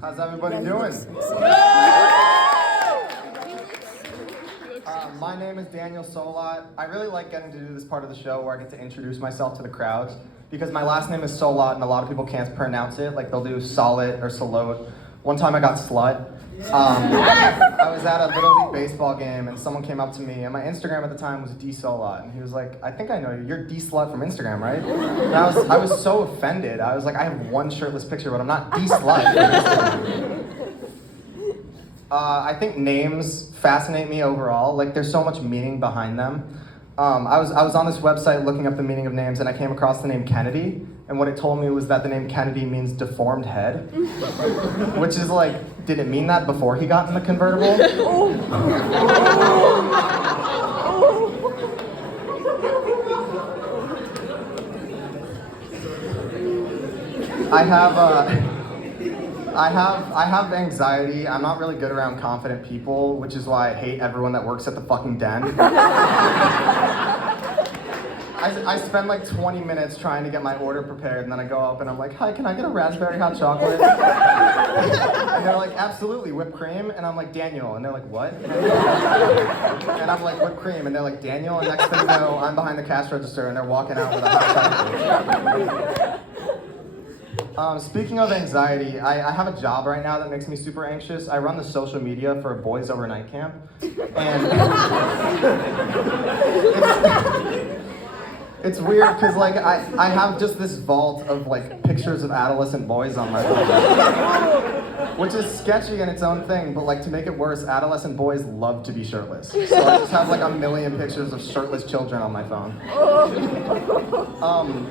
How's everybody doing? My name is Daniel Solot. I really like getting to do this part of the show where I get to introduce myself to the crowds because my last name is Solot and a lot of people can't pronounce it. Like they'll do Solid or Solot. One time I got Slut. I was at a Little League baseball game and someone came up to me and my Instagram at the time was D-Solot and he was like, I think I know you. You're D-Slut from Instagram, right? And I was so offended. I was like, I have one shirtless picture, but I'm not D-Slut from Instagram. I think names fascinate me overall. Like there's so much meaning behind them. I was on this website looking up the meaning of names and I came across the name Kennedy. And what it told me was that the name Kennedy means deformed head. Which is like, did it mean that before he got in the convertible? I have anxiety. I'm not really good around confident people, which is why I hate everyone that works at the fucking Den. I spend like 20 minutes trying to get my order prepared, and then I go up and I'm like, hi, can I get a raspberry hot chocolate? And they're like, absolutely, whipped cream. And I'm like, Daniel. And they're like, what? And I'm like, whipped cream. And they're like, Daniel. And next thing you know, I'm behind the cash register and they're walking out with a hot chocolate. Speaking of anxiety, I have a job right now that makes me super anxious. I run the social media for a boys overnight camp. And it's weird because like I have just this vault of like pictures of adolescent boys on my phone, which is sketchy in its own thing, but like to make it worse, adolescent boys love to be shirtless. So I just have like a million pictures of shirtless children on my phone.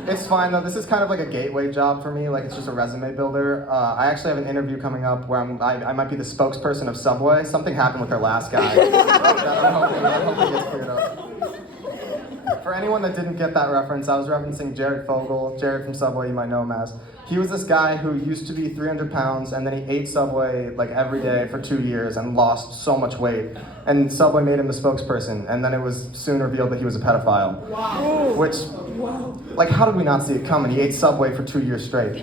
It's fine though, this is kind of like a gateway job for me, like it's just a resume builder. I actually have an interview coming up where I might be the spokesperson of Subway. Something happened with their last guy. I'm hoping gets cleared up. For anyone that didn't get that reference, I was referencing Jared Fogle. Jared from Subway, you might know him as. He was this guy who used to be 300 pounds, and then he ate Subway like every day for 2 years and lost so much weight. And Subway made him the spokesperson, and then it was soon revealed that he was a pedophile. Wow. Which, like, how did we not see it coming? He ate Subway for 2 years straight.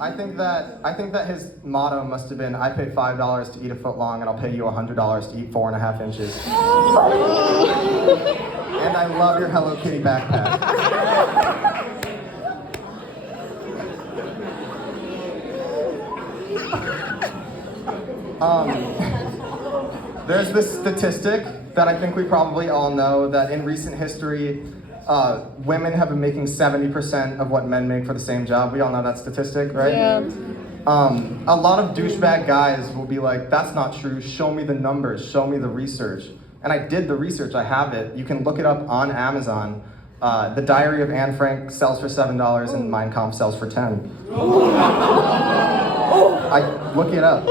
I think that his motto must have been, I pay $5 to eat a foot long, and I'll pay you $100 to eat 4.5 inches. And I love your Hello Kitty backpack. There's this statistic that I think we probably all know, that in recent history, women have been making 70% of what men make for the same job. We all know that statistic, right? Yeah. A lot of douchebag guys will be like, that's not true, show me the numbers, show me the research. And I did the research, I have it. You can look it up on Amazon. The Diary of Anne Frank sells for $7 and Mein Kampf sells for $10. Look it up.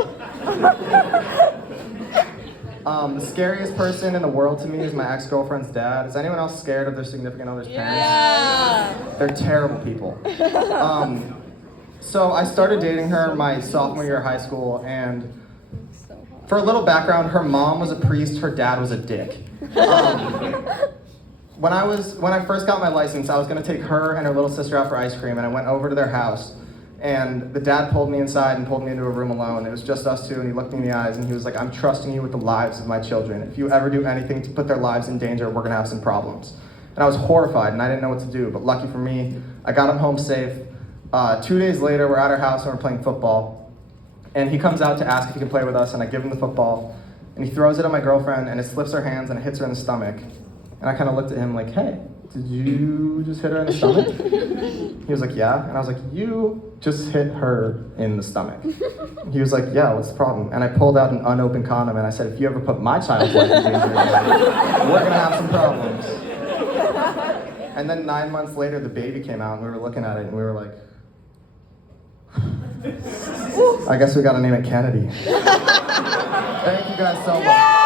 The scariest person in the world to me is my ex-girlfriend's dad. Is anyone else scared of their significant other's parents? Yeah. They're terrible people. So I started dating her my sophomore year of high school, and for a little background, her mom was a priest, her dad was a dick. When I first got my license, I was gonna take her and her little sister out for ice cream, and I went over to their house. And the dad pulled me inside and pulled me into a room alone. It was just us two, and he looked me in the eyes and he was like, I'm trusting you with the lives of my children. If you ever do anything to put their lives in danger, we're gonna have some problems. And I was horrified and I didn't know what to do, but lucky for me, I got him home safe. 2 days later, we're at our house and we're playing football. And he comes out to ask if he can play with us, and I give him the football. And he throws it at my girlfriend, and it slips her hands and it hits her in the stomach. And I kind of looked at him like, hey, did you just hit her in the stomach? He was like, yeah. And I was like, you just hit her in the stomach. He was like, yeah, what's the problem? And I pulled out an unopened condom and I said, if you ever put my child's life in danger, we're gonna have some problems. And then 9 months later, the baby came out and we were looking at it and we were like, I guess we gotta name it Kennedy. Thank you guys so much.